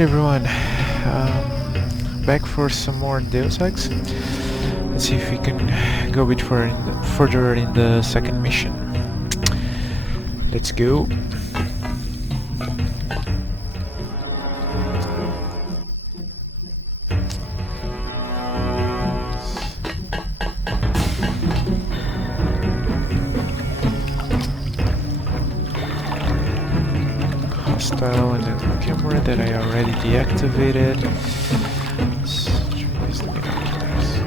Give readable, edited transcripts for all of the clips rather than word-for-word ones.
everyone, back for some more Deus Ex. Let's see if we can go a bit further in the second mission. Let's go. Hostile and then camera that I already deactivated. Let's use the binoculars.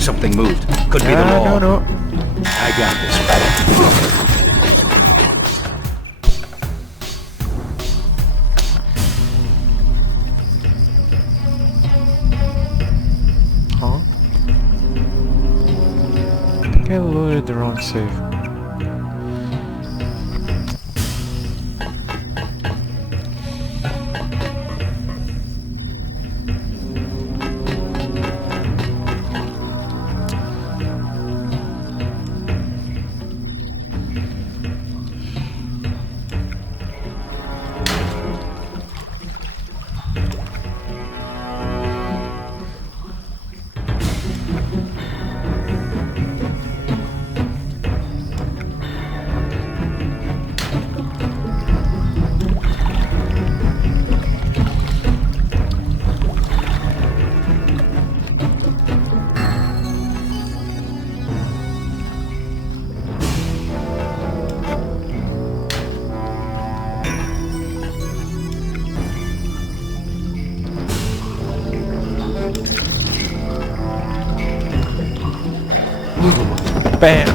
Something moved. Could be the wall. No. I got this. Huh? I think I loaded the wrong save. Bam!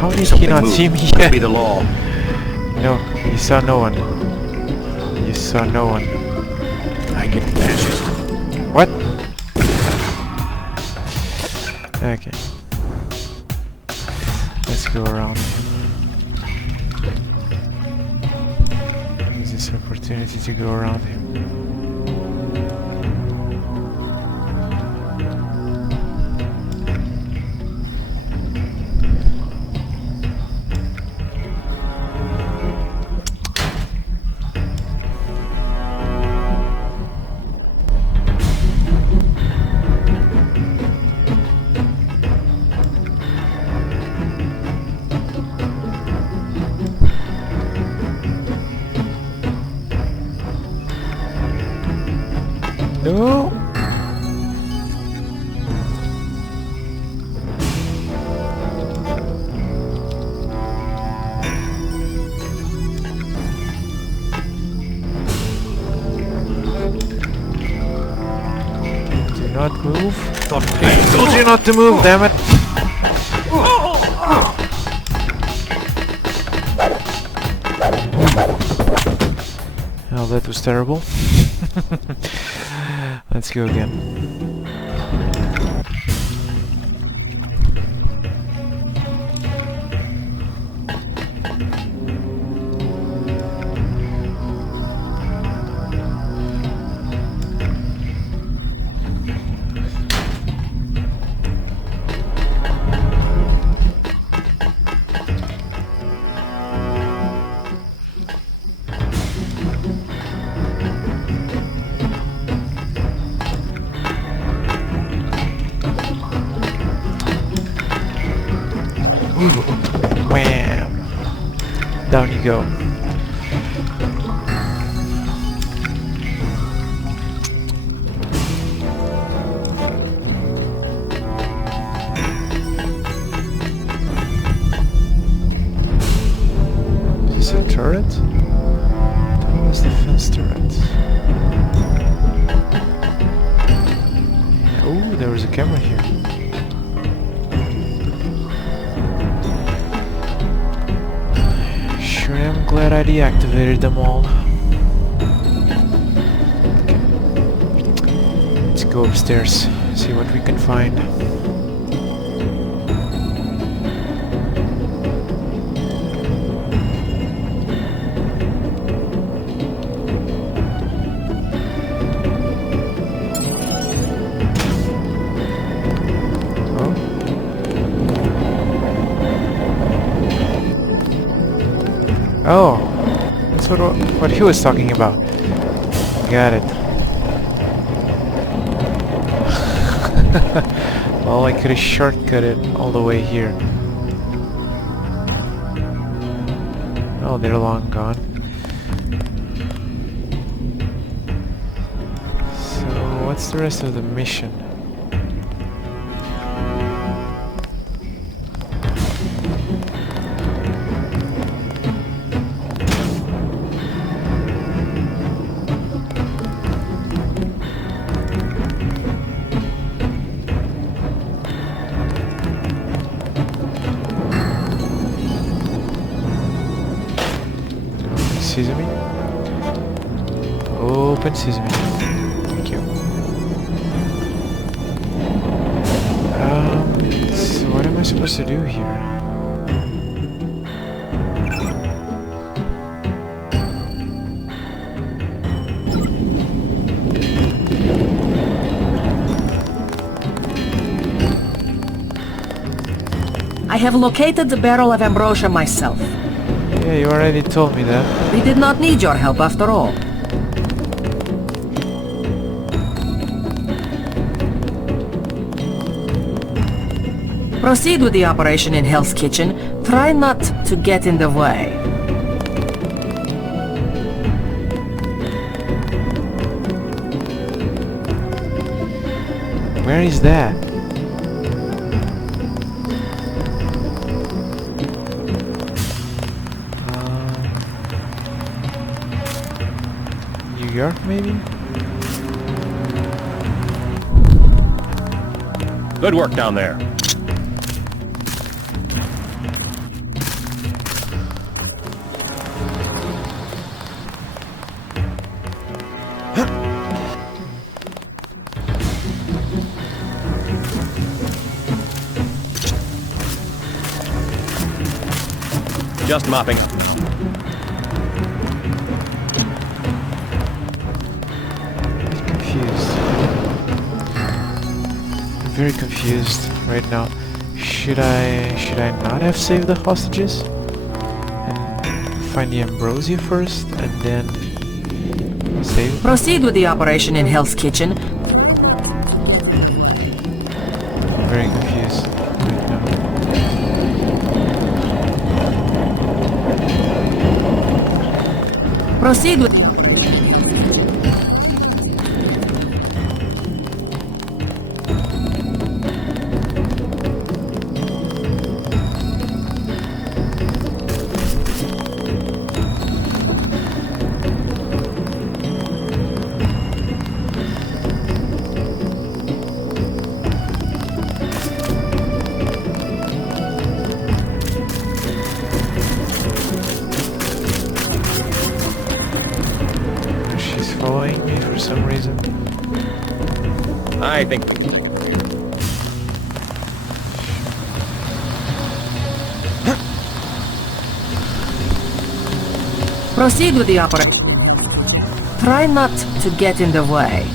How did he not see me Could yet? be the law. No, you saw no one. You saw no one. I get fascist. What? Okay. Let's go around. Use this opportunity to go around him. not move. Thought I told you not to move, damn it! Oh, that was terrible. Let's go again. Wham! Down you go. Is this a turret? That was the defense turret. Yeah. Oh, there was a camera here. I'm glad I deactivated them all. Okay. Let's go upstairs, see what we can find. Oh, that's what he was talking about. Got it. Well, I could have shortcutted all the way here. Oh, they're long gone. So, what's the rest of the mission? Sesame. Open sesame. Thank you. So what am I supposed to do here? I have located the barrel of ambrosia myself. Yeah, you already told me that. We did not need your help after all. Proceed with the operation in Hell's Kitchen. Try not to get in the way. Where is that? New York, maybe? Good work down there. Just mopping. Confused. I'm very confused right now. Should I not have saved the hostages? And find the ambrosia first and then save? Proceed with the operation in Hell's Kitchen. I'm very confused right now. Proceed with... think... Proceed with the operation. Try not to get in the way.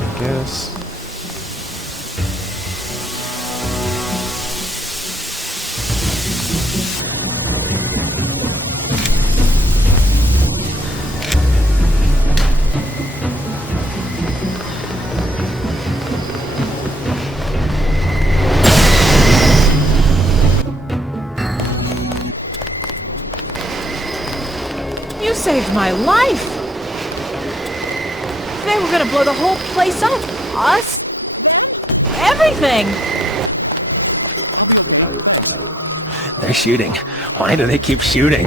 I guess. You saved my life! They were gonna blow the whole place up! Us! Everything! They're shooting. Why do they keep shooting?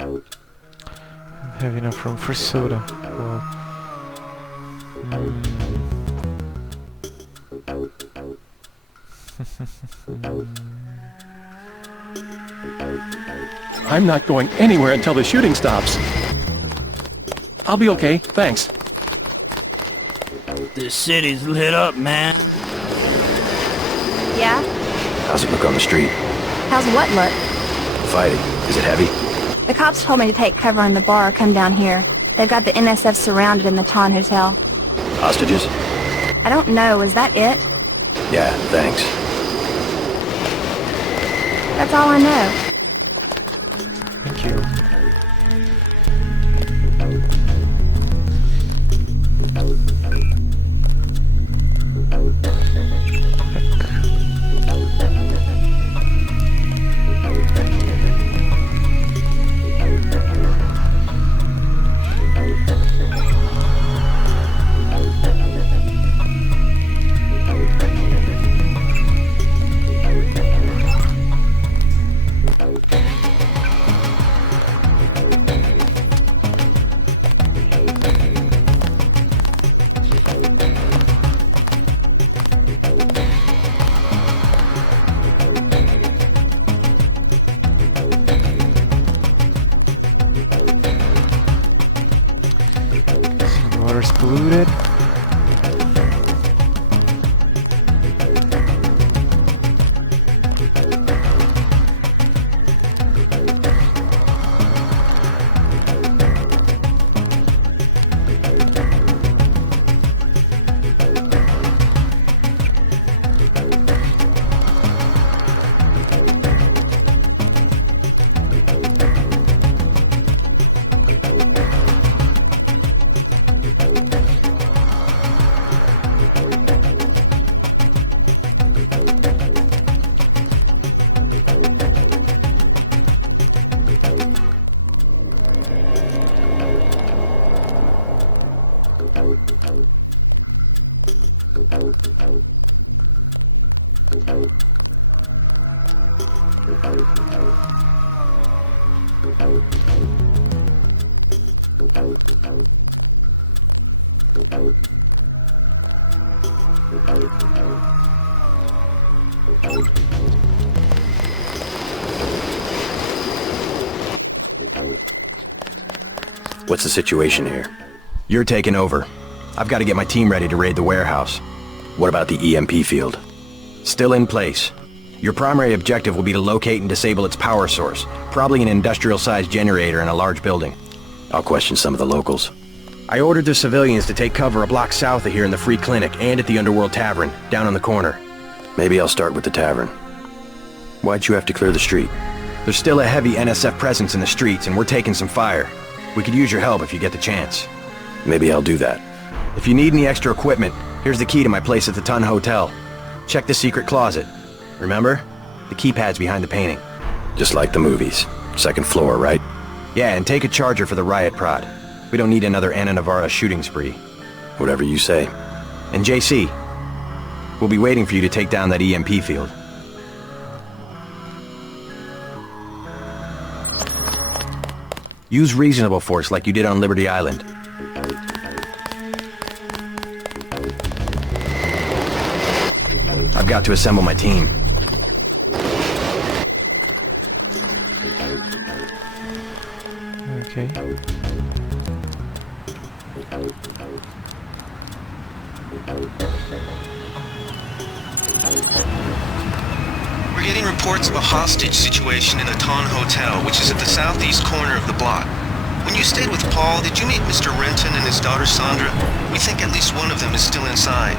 I have enough room for soda. Well, I'm not going anywhere until the shooting stops. I'll be okay, thanks. This city's lit up, man. Yeah? How's it look on the street? How's what look? Fighting. Is it heavy? The cops told me to take cover in the bar or come down here. They've got the NSF surrounded in the Ton Hotel. Hostages? I don't know, is that it? Yeah, thanks. That's all I know. thank you. Water's polluted. What's the situation here? You're taking over. I've got to get my team ready to raid the warehouse. What about the EMP field? Still in place. Your primary objective will be to locate and disable its power source, probably an industrial-sized generator in a large building. I'll question some of the locals. I ordered the civilians to take cover a block south of here in the Free Clinic and at the Underworld Tavern, down on the corner. Maybe I'll start with the tavern. Why'd you have to clear the street? There's still a heavy NSF presence in the streets, and we're taking some fire. We could use your help if you get the chance. Maybe I'll do that. If you need any extra equipment, here's the key to my place at the Ton Hotel. Check the secret closet. Remember? The keypad's behind the painting. Just like the movies. Second floor, right? Yeah, and take a charger for the riot prod. We don't need another Anna Navarra shooting spree. Whatever you say. And JC, we'll be waiting for you to take down that EMP field. Use reasonable force like you did on Liberty Island. I've got to assemble my team. Okay. We're getting reports of a hostage situation in the Ton Hotel, which is at the southeast corner of the block. When you stayed with Paul, did you meet Mr. Renton and his daughter Sandra? We think at least one of them is still inside.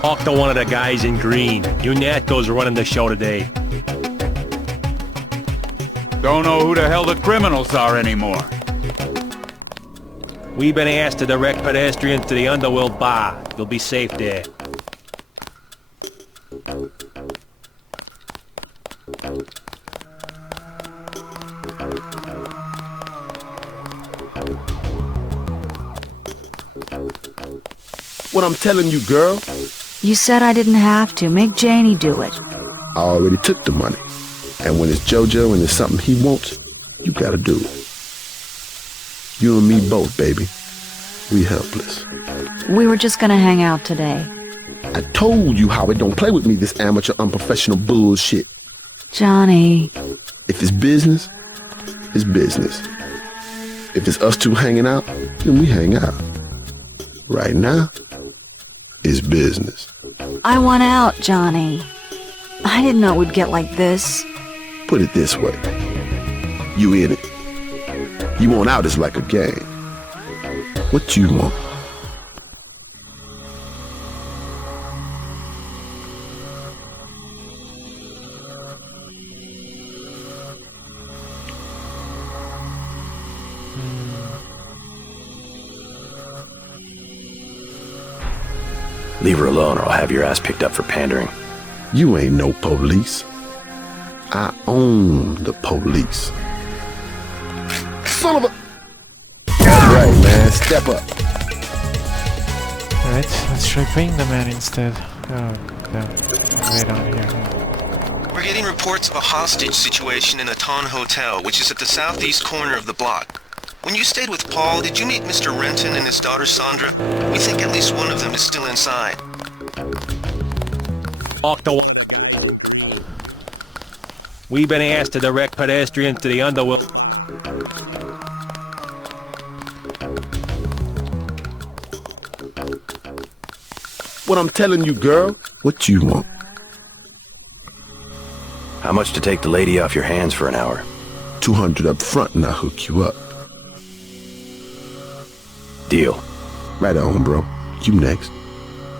Talk to one of the guys in green. You Natos are running the show today. Don't know who the hell the criminals are anymore. We've been asked to direct pedestrians to the Underworld Bar. You'll be safe there. What I'm telling you, girl. You said I didn't have to. Make Janie do it. I already took the money. And when it's JoJo and it's something he wants, you gotta do it. You and me both, baby. We helpless. We were just gonna hang out today. I told you how it don't play with me, this amateur unprofessional bullshit. Johnny. If it's business, it's business. If it's us two hanging out, then we hang out. Right now, it's business. I want out, Johnny. I didn't know it would get like this. Put it this way. You in it. You want out is like a game. What you want? Leave her alone or I'll have your ass picked up for pandering. You ain't no police. I own the police. Son of a... That's right, man. Step up. Alright, let's try paying the man instead. Oh, damn. Wait on here. We're getting reports of a hostage situation in the Ton Hotel, which is at the southeast corner of the block. When you stayed with Paul, did you meet Mr. Renton and his daughter Sandra? We think at least one of them is still inside. We've been asked to direct pedestrians to the Underworld. What I'm telling you, girl. What you want? How much to take the lady off your hands for an hour? 200 up front and I'll hook you up. Deal. Right on, bro. You next.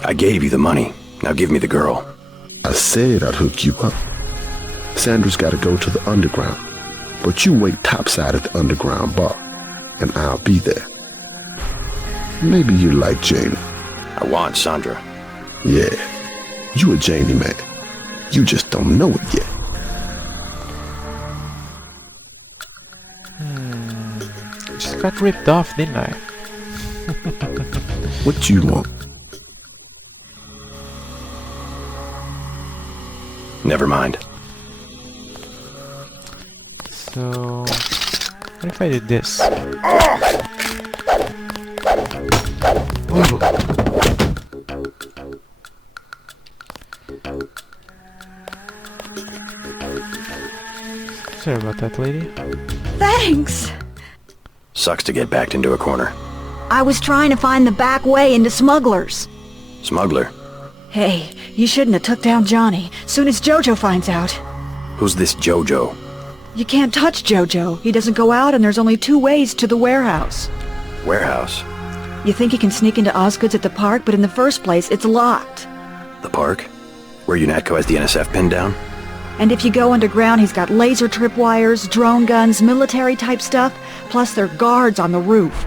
I gave you the money. Now give me the girl. I said I'd hook you up. Sandra's got to go to the underground, but you wait topside at the underground bar, and I'll be there. Maybe you like Janie. I want Sandra. Yeah, you a Janie man. You just don't know it yet. Just got ripped off, didn't I? What you want? Never mind. So, what if I did this? Sorry about that, lady. Thanks. Sucks to get backed into a corner. I was trying to find the back way into Smugglers. Smuggler? Hey, you shouldn't have took down Johnny. Soon as Jojo finds out. Who's this Jojo? You can't touch Jojo. He doesn't go out and there's only 2 ways to the warehouse. Warehouse? You think you can sneak into Osgood's at the park, but in the first place, it's locked. The park? Where UNATCO has the NSF pinned down? And if you go underground, he's got laser tripwires, drone guns, military-type stuff, plus there are guards on the roof.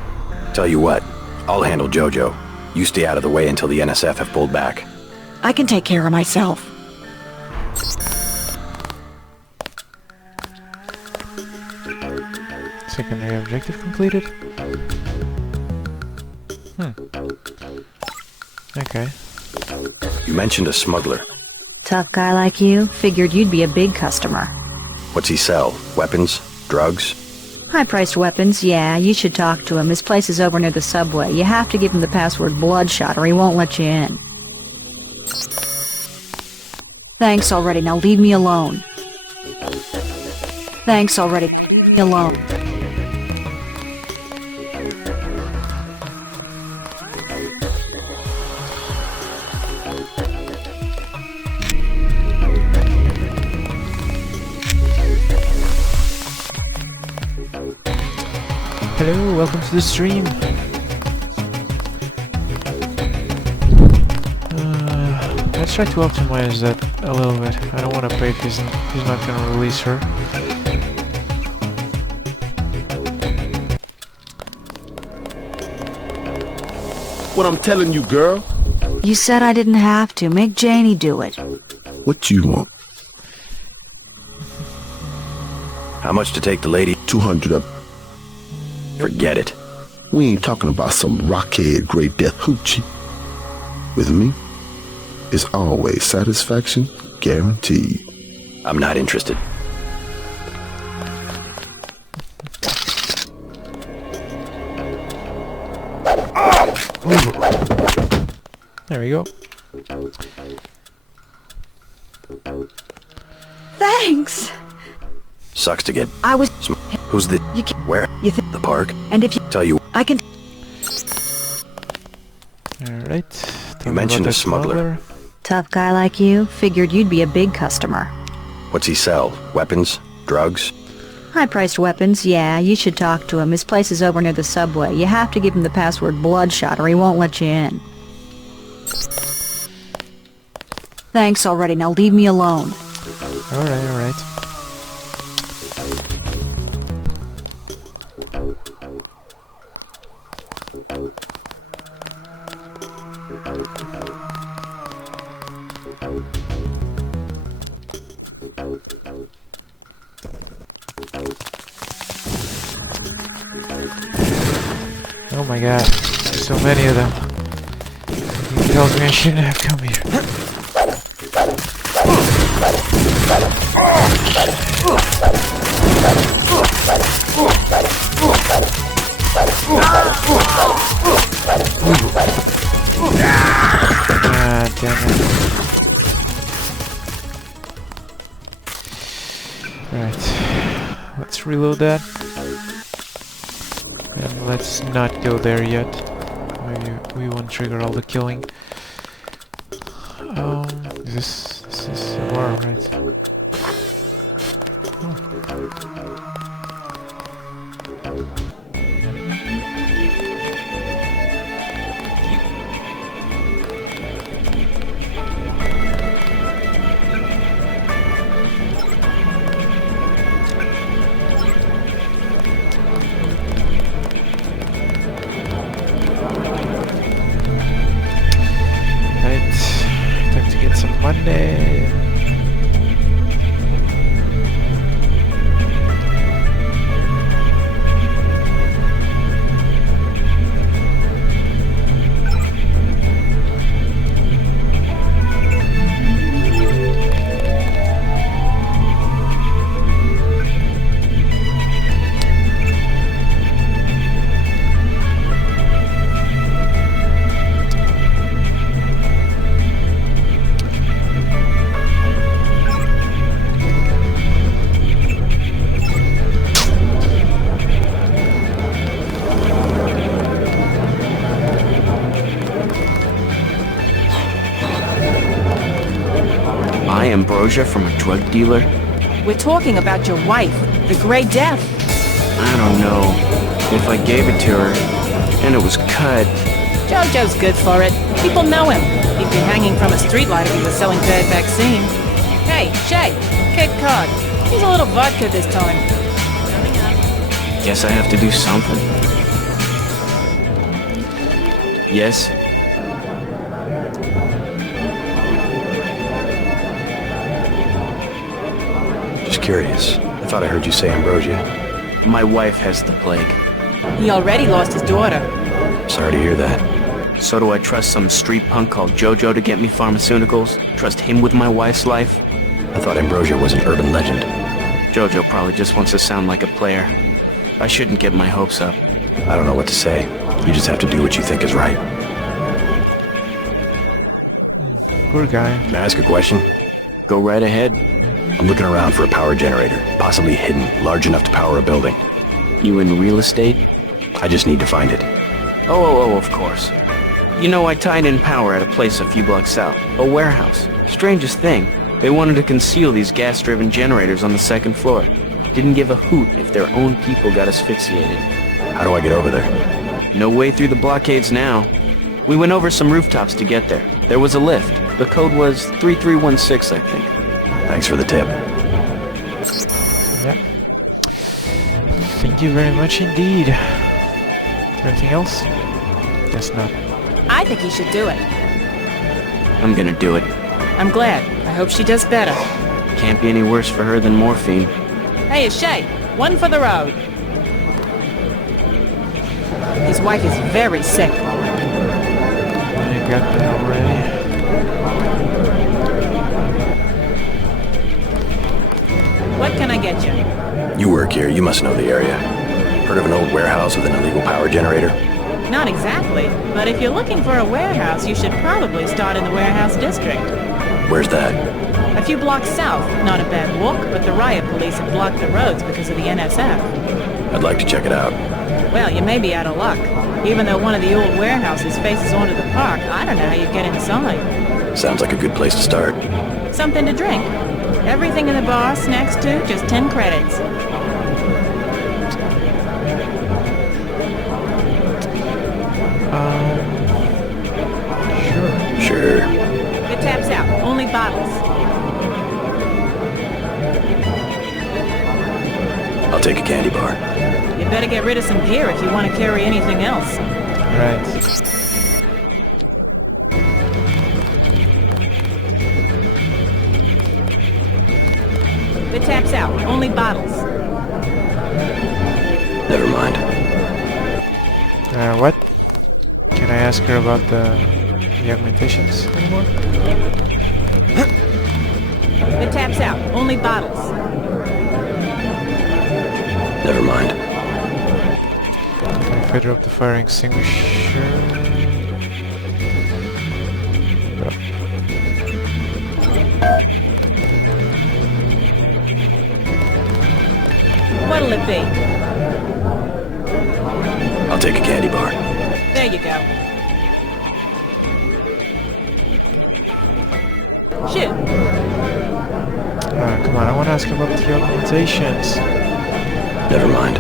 Tell you what, I'll handle Jojo. You stay out of the way until the NSF have pulled back. I can take care of myself. Secondary objective completed. Okay. You mentioned a smuggler. Tough guy like you, figured you'd be a big customer. What's he sell? Weapons? Drugs? High-priced weapons, yeah, you should talk to him. His place is over near the subway. You have to give him the password Bloodshot or he won't let you in. Thanks already, now leave me alone. Thanks already, leave me alone. Hello, welcome to the stream. Let's try to optimize that a little bit. I don't want to pay if he's not gonna release her. What I'm telling you, girl? You said I didn't have to. Make Janie do it. What you want? How much to take the lady? 200 up. Forget it. We ain't talking about some rockhead Great Death hoochie. With me, it's always satisfaction guaranteed. I'm not interested. There we go. Thanks! Sucks to get. I was... Who's the... You can... Where? You think... The park? And if you... Tell you... I can... Alright. You mentioned a smuggler. Tough guy like you, figured you'd be a big customer. What's he sell? Weapons? Drugs? High-priced weapons, yeah, you should talk to him. His place is over near the subway. You have to give him the password Bloodshot or he won't let you in. Thanks already, now leave me alone. Alright, alright. Oh my god, there's so many of them. He tells me I shouldn't have come here. Ah, damn it. Right, let's reload that. And let's not go there yet. Maybe we won't trigger all the killing. This is a war, right? Monday. Ambrosia from a drug dealer? We're talking about your wife, the Grey Death. I don't know. If I gave it to her, And it was cut. Jojo's good for it. People know him. He'd be hanging from a streetlight if he was selling bad vaccine. Hey, Shay, Cape Cod. Here's a little vodka this time. Guess I have to do something. Yes? Just curious. I thought I heard you say Ambrosia. My wife has the plague. He already lost his daughter. Sorry to hear that. So do I trust some street punk called Jojo to get me pharmaceuticals? Trust him with my wife's life? I thought Ambrosia was an urban legend. Jojo probably just wants to sound like a player. I shouldn't get my hopes up. I don't know what to say. You just have to do what you think is right. Poor guy. Can I ask a question? Go right ahead. I'm looking around for a power generator, possibly hidden, large enough to power a building. You in real estate? I just need to find it. Oh, of course. You know, I tied in power at a place a few blocks south. A warehouse. Strangest thing, they wanted to conceal these gas-driven generators on the second floor. Didn't give a hoot if their own people got asphyxiated. How do I get over there? No way through the blockades now. We went over some rooftops to get there. There was a lift. The code was 3316, I think. Thanks for the tip. Yeah. Thank you very much indeed. Anything else? Guess not. I think he should do it. I'm gonna do it. I'm glad. I hope she does better. Can't be any worse for her than morphine. Hey, it's Shay. One for the road. His wife is very sick. I got that already. What can I get you? You work here, you must know the area. Heard of an old warehouse with an illegal power generator? Not exactly, but if you're looking for a warehouse, you should probably start in the warehouse district. Where's that? A few blocks south. Not a bad walk, but the riot police have blocked the roads because of the NSF. I'd like to check it out. Well, you may be out of luck. Even though one of the old warehouses faces onto the park, I don't know how you get inside. Sounds like a good place to start. Something to drink. Everything in the bar, snacks too, just 10 credits. Sure. The tap's out. Only bottles. I'll take a candy bar. You better get rid of some gear if you want to carry anything else. Right. The tap's out. Only bottles. Never mind. What? Can I ask her about the augmentations anymore? The tap's out. Only bottles. Never mind. Can I fire up the fire extinguisher? What'll it be? I'll take a candy bar. There you go. Shoot. Come on, I want to ask about the augmentations. Never mind.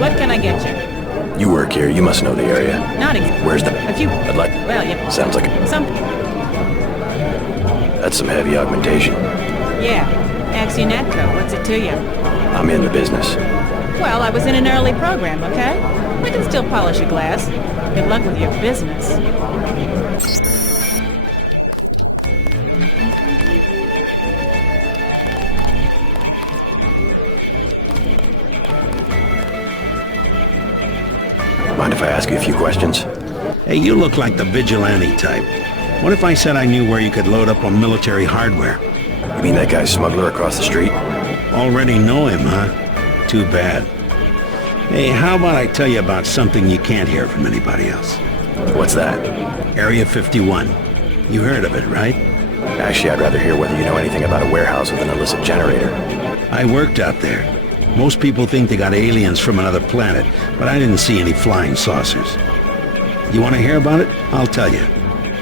What can I get you? You work here, you must know the area. Not exactly. Where's the... A few... I'd like... Well, yeah. Sounds like... Some... That's some heavy augmentation. Yeah. Axionetco, what's it to you? I'm in the business. Well, I was in an early program, okay? I can still polish a glass. Good luck with your business. Mind if I ask you a few questions? Hey, you look like the vigilante type. What if I said I knew where you could load up on military hardware? You mean that guy smuggler across the street? Already know him, huh? Too bad. Hey, how about I tell you about something you can't hear from anybody else? What's that? Area 51. You heard of it, right? Actually, I'd rather hear whether you know anything about a warehouse with an illicit generator. I worked out there. Most people think they got aliens from another planet, but I didn't see any flying saucers. You want to hear about it? I'll tell you.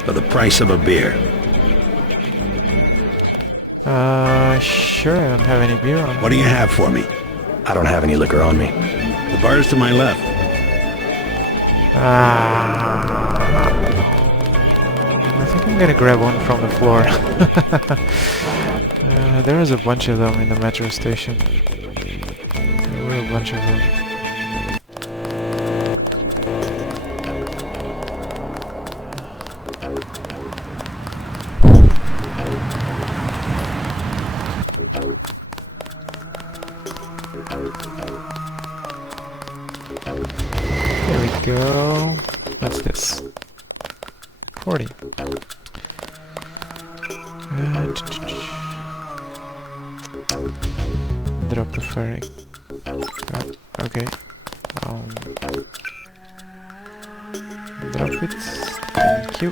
For the price of a beer. Sure, I don't have any beer on. What do you have for me? I don't have any liquor on me. The bar's to my left. I think I'm gonna grab one from the floor. There was a bunch of them in the metro station. There were a bunch of them. There we go. What's this? 40. Drop the ferry. Okay. Drop it. Thank you.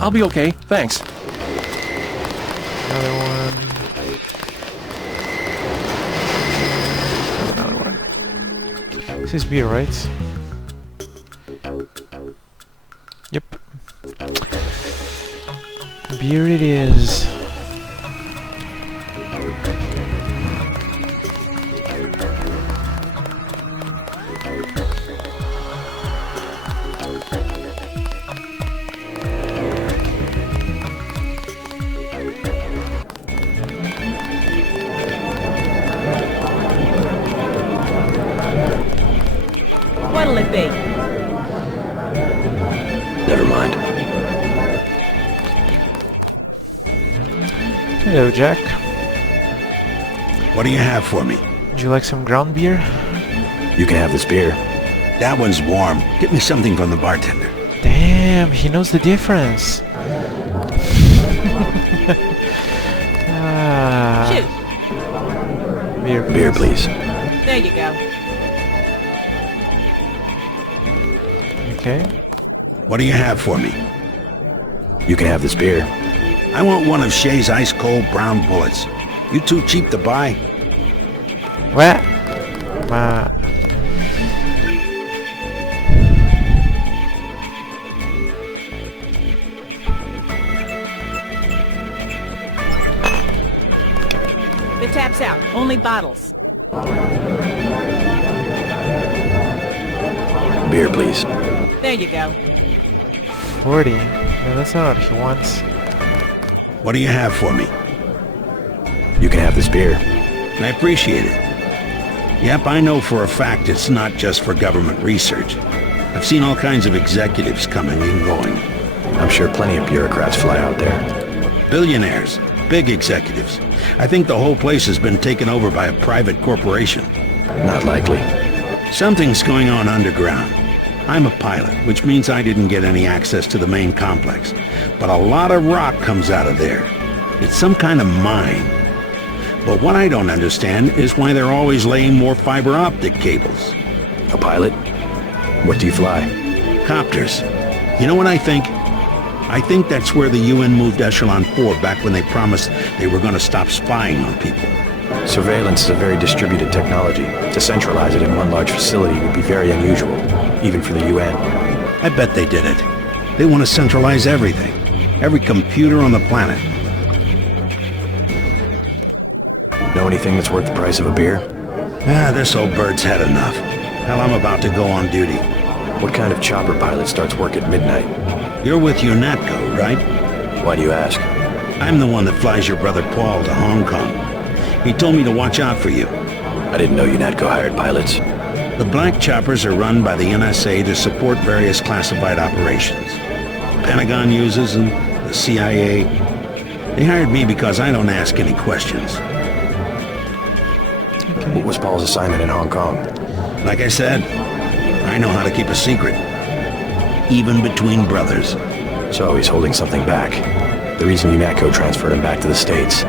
I'll be okay, thanks. Another one. Another one. This is beer, right? Yep. Beer it is. What'll it be? Never mind. Hello, Jack. What do you have for me? Would you like some ground beer? You can have this beer. That one's warm. Get me something from the bartender. Damn, he knows the difference. Shoot. Beer, please. Beer, please. There you go. Okay. What do you have for me? You can have this beer. I want one of Shay's ice-cold brown bullets. You too cheap to buy? What? Ma. The tap's out. Only bottles. Beer, please. There you go. 40. No, that's not what he wants. What do you have for me? You can have this beer. I appreciate it. Yep, I know for a fact it's not just for government research. I've seen all kinds of executives coming and going. I'm sure plenty of bureaucrats fly out there. Billionaires. Big executives. I think the whole place has been taken over by a private corporation. Not likely. Something's going on underground. I'm a pilot, which means I didn't get any access to the main complex. But a lot of rock comes out of there. It's some kind of mine. But what I don't understand is why they're always laying more fiber optic cables. A pilot? What do you fly? Copters. You know what I think? I think that's where the UN moved Echelon 4 back when they promised they were going to stop spying on people. Surveillance is a very distributed technology. To centralize it in one large facility would be very unusual, even for the UN. I bet they did it. They want to centralize everything. Every computer on the planet. Know anything that's worth the price of a beer? This old bird's had enough. Hell, I'm about to go on duty. What kind of chopper pilot starts work at midnight? You're with UNATCO, right? Why do you ask? I'm the one that flies your brother Paul to Hong Kong. He told me to watch out for you. I didn't know UNATCO hired pilots. The black choppers are run by the NSA to support various classified operations. The Pentagon uses them, the CIA. They hired me because I don't ask any questions. Okay. What was Paul's assignment in Hong Kong? Like I said, I know how to keep a secret. Even between brothers. So he's holding something back. The reason UNATCO transferred him back to the States.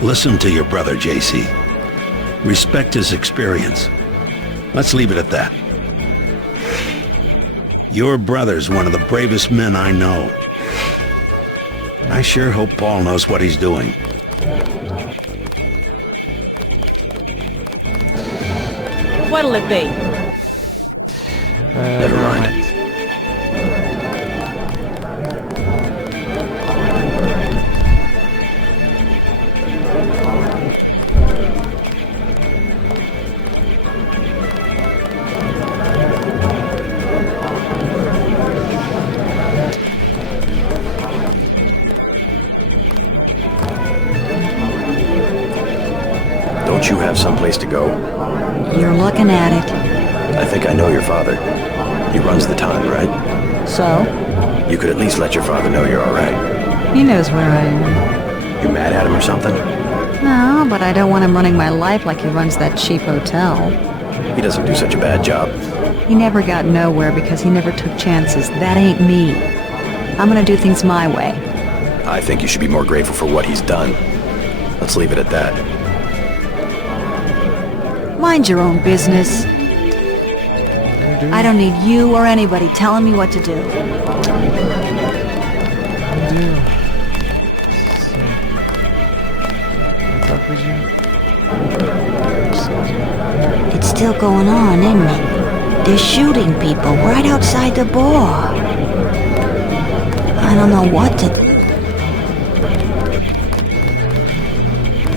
Listen to your brother, JC. Respect his experience. Let's leave it at that. Your brother's one of the bravest men I know. I sure hope Paul knows what he's doing. What'll it be? Never mind. someplace to go? You're looking at it. I think I know your father. He runs the ton, right? So? You could at least let your father know you're alright. He knows where I am. You mad at him or something? No, but I don't want him running my life like he runs that cheap hotel. He doesn't do such a bad job. He never got nowhere because he never took chances. That ain't me. I'm gonna do things my way. I think you should be more grateful for what he's done. Let's leave it at that. Mind your own business. I don't need you or anybody telling me what to do. It's still going on, isn't it? They're shooting people right outside the bar. I don't know what to...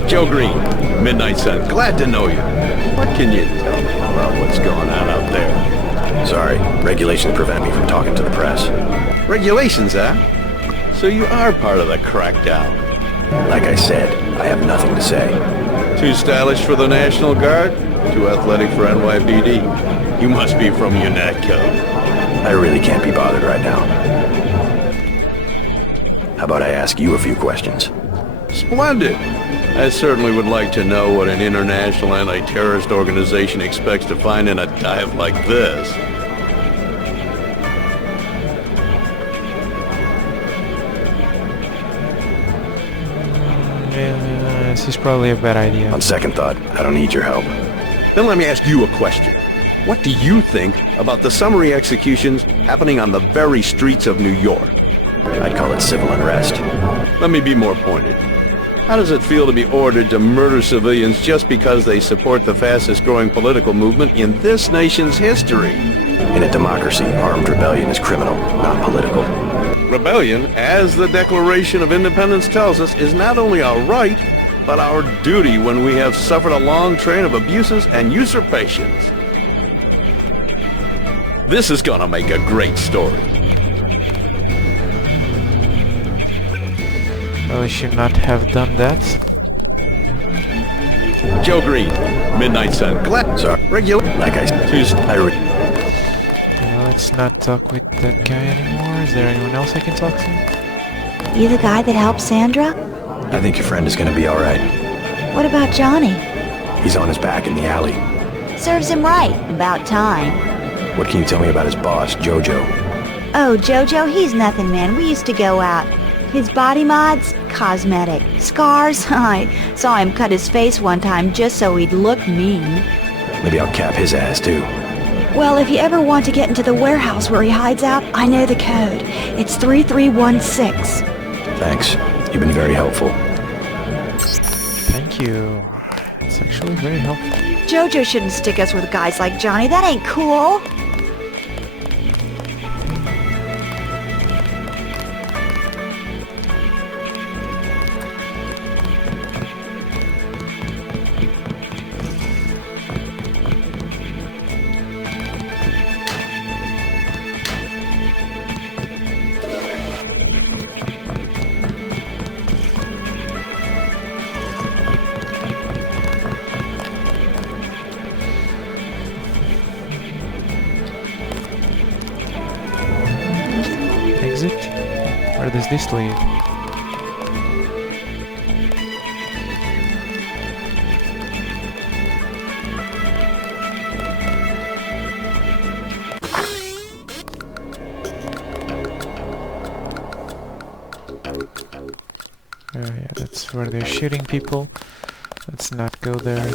Joe Green, Midnight Sun. Glad to know you. What can you tell me about what's going on out there? Sorry, regulations prevent me from talking to the press. Regulations, huh? So you are part of the crackdown. Like I said, I have nothing to say. Too stylish for the National Guard? Too athletic for NYPD? You must be from UNATCO. I really can't be bothered right now. How about I ask you a few questions? Splendid! I certainly would like to know what an international anti-terrorist organization expects to find in a dive like this. This is probably a bad idea. On second thought, I don't need your help. Then let me ask you a question. What do you think about the summary executions happening on the very streets of New York? I'd call it civil unrest. Let me be more pointed. How does it feel to be ordered to murder civilians just because they support the fastest growing political movement in this nation's history? In a democracy, armed rebellion is criminal, not political. Rebellion, as the Declaration of Independence tells us, is not only our right, but our duty when we have suffered a long train of abuses and usurpations. This is gonna make a great story. Well, I should not have done that. Joe Green, Midnight Sun. Sorry. Regular. Like I said, Yeah, let's not talk with that guy anymore. Is there anyone else I can talk to? You the guy that helped Sandra? I think your friend is gonna be alright. What about Johnny? He's on his back in the alley. Serves him right. About time. What can you tell me about his boss, Jojo? Oh, Jojo, he's nothing, man. We used to go out. His body mods? Cosmetic. Scars? I saw him cut his face one time just so he'd look mean. Maybe I'll cap his ass, too. Well, if you ever want to get into the warehouse where he hides out, I know the code. It's 3316. Thanks. You've been very helpful. Thank you. It's actually very helpful. Jojo shouldn't stick us with guys like Johnny. That ain't cool. Exit? Where does this lead? Yeah, that's where they're shooting people. Let's not go there.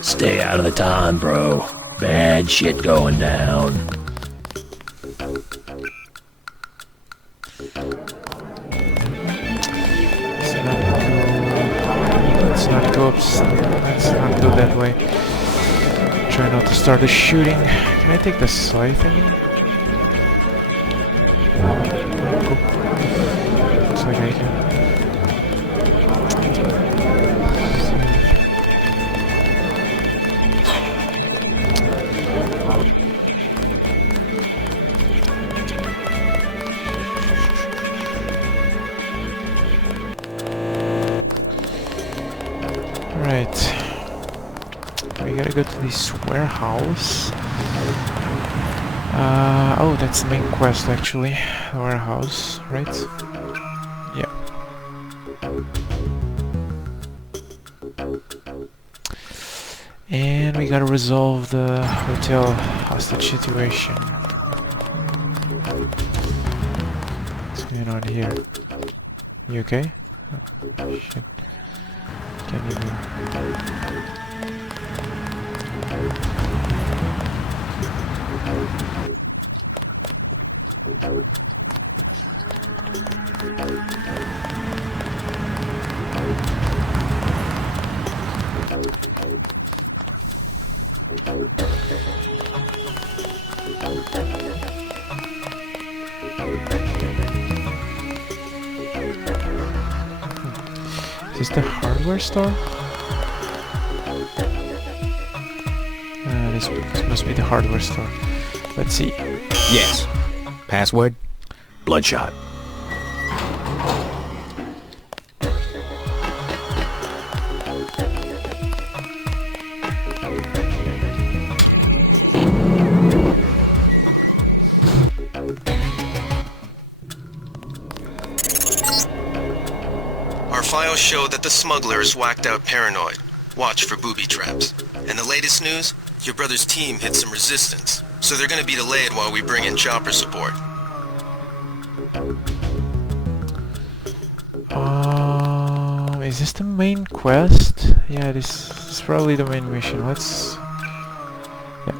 Stay out of the time, bro. Bad shit going down. Let's not go that way. Try not to start a shooting. Can I take the soy thingy? Cool. Looks like I can. we gotta go to this warehouse. Oh, that's the main quest actually. The warehouse, right? Yeah. And we gotta resolve the hotel hostage situation. What's going on here? You okay? Oh, shit. Can't even... Is this the hardware store? This must be the hardware store. Let's see. Yes. Password? Bloodshot. Our files show that the smuggler is whacked out paranoid. Watch for booby traps. And the latest news? Your brother's team hit some resistance, so they're gonna be delayed while we bring in chopper support. Is this the main quest? Yeah, this is probably the main mission. Let's... yeah.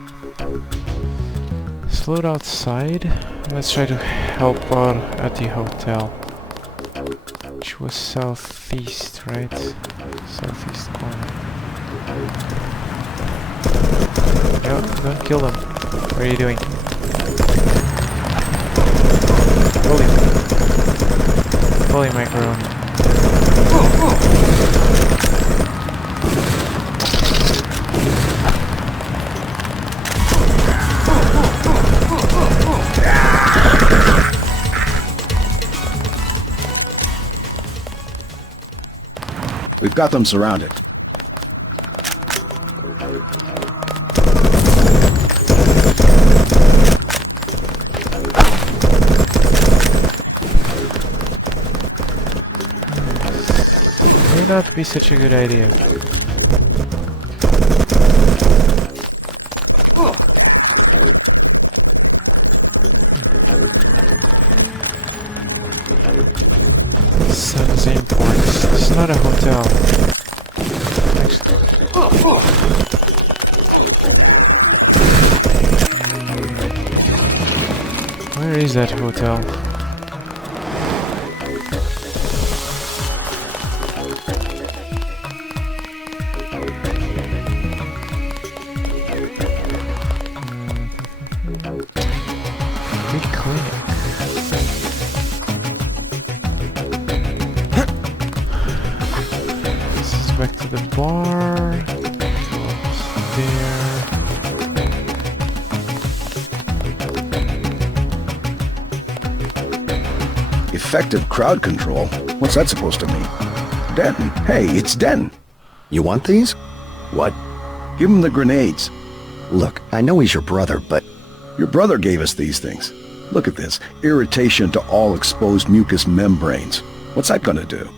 Let's load outside. Let's try to help out at the hotel. Which was southeast, right? Southeast corner. No, don't kill them. What are you doing? Holy macaroni. We've got them surrounded. May not be such a good idea. Sun's Imports. It's not a hotel. Where is that hotel? Big clinic. This is back to the bar. There. Effective crowd control? What's that supposed to mean? Denton. Hey, it's Denton. You want these? What? Give him the grenades. Look, I know he's your brother, but... Your brother gave us these things. Look at this. Irritation to all exposed mucous membranes. What's that gonna do?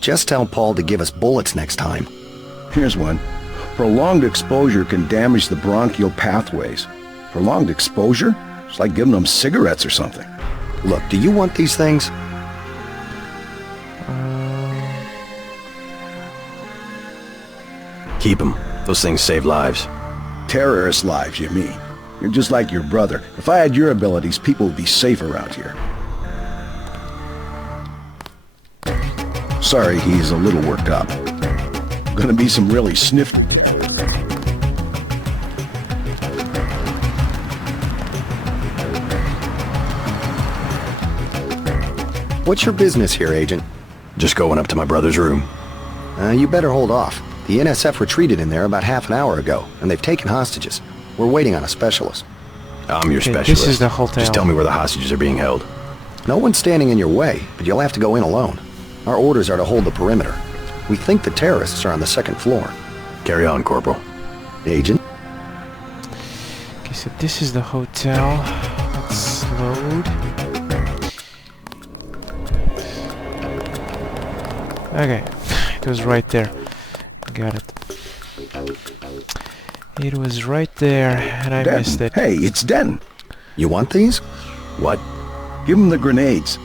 Just tell Paul to give us bullets next time. Here's one. Prolonged exposure can damage the bronchial pathways. Prolonged exposure? It's like giving them cigarettes or something. Look, do you want these things? Keep them. Those things save lives. Terrorist lives, you mean? You're just like your brother. If I had your abilities, people would be safe around here. Sorry, he's a little worked up. Gonna be some really sniff... What's your business here, Agent? Just going up to my brother's room. You better hold off. The NSF retreated in there about half an hour ago, and they've taken hostages. We're waiting on a specialist. I'm your specialist. This is the hotel. Just tell me where the hostages are being held. No one's standing in your way, but you'll have to go in alone. Our orders are to hold the perimeter. We think the terrorists are on the second floor. Carry on, Corporal. Agent? Okay, so this is the hotel. Let's load. Okay, it was right there. Got it. It was right there, and I missed it. Hey, it's Den. You want these? What? Give him the grenades.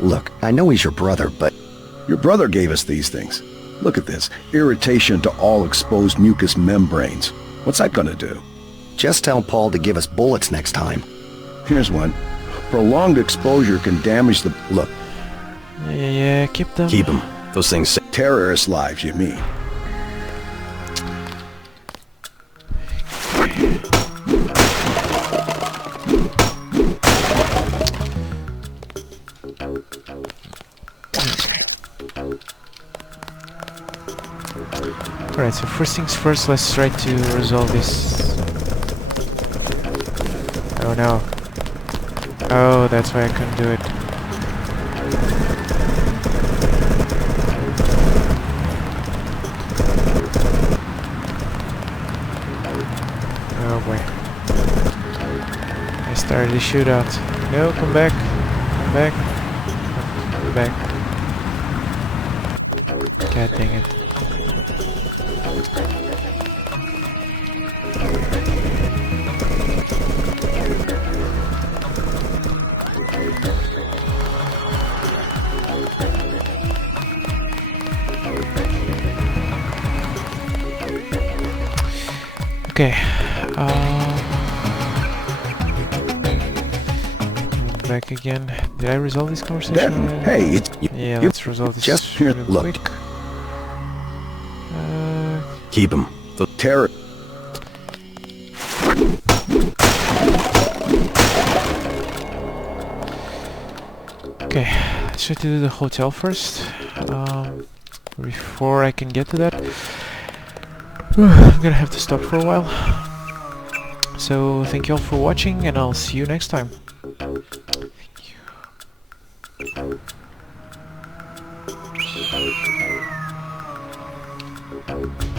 Look, I know he's your brother, but... Your brother gave us these things. Look at this. Irritation to all exposed mucous membranes. What's that gonna do? Just tell Paul to give us bullets next time. Here's one. Prolonged exposure can damage the... Look. Yeah, keep them. Keep them. Those things... Terrorist lives, you mean? Alright, so first things first, let's try to resolve this. Oh no. Oh, that's why I couldn't do it. Oh boy. I started the shootout. No, come back. Come back. Come back. God dang it. Okay, back again. Did I resolve this conversation? Hey, it's... Yeah, let's resolve this just here, real look. quick. Keep them. The terror... Okay, let's try to do the hotel first. Before I can get to that, I'm gonna have to stop for a while. So thank you all for watching, and I'll see you next time. Thank you.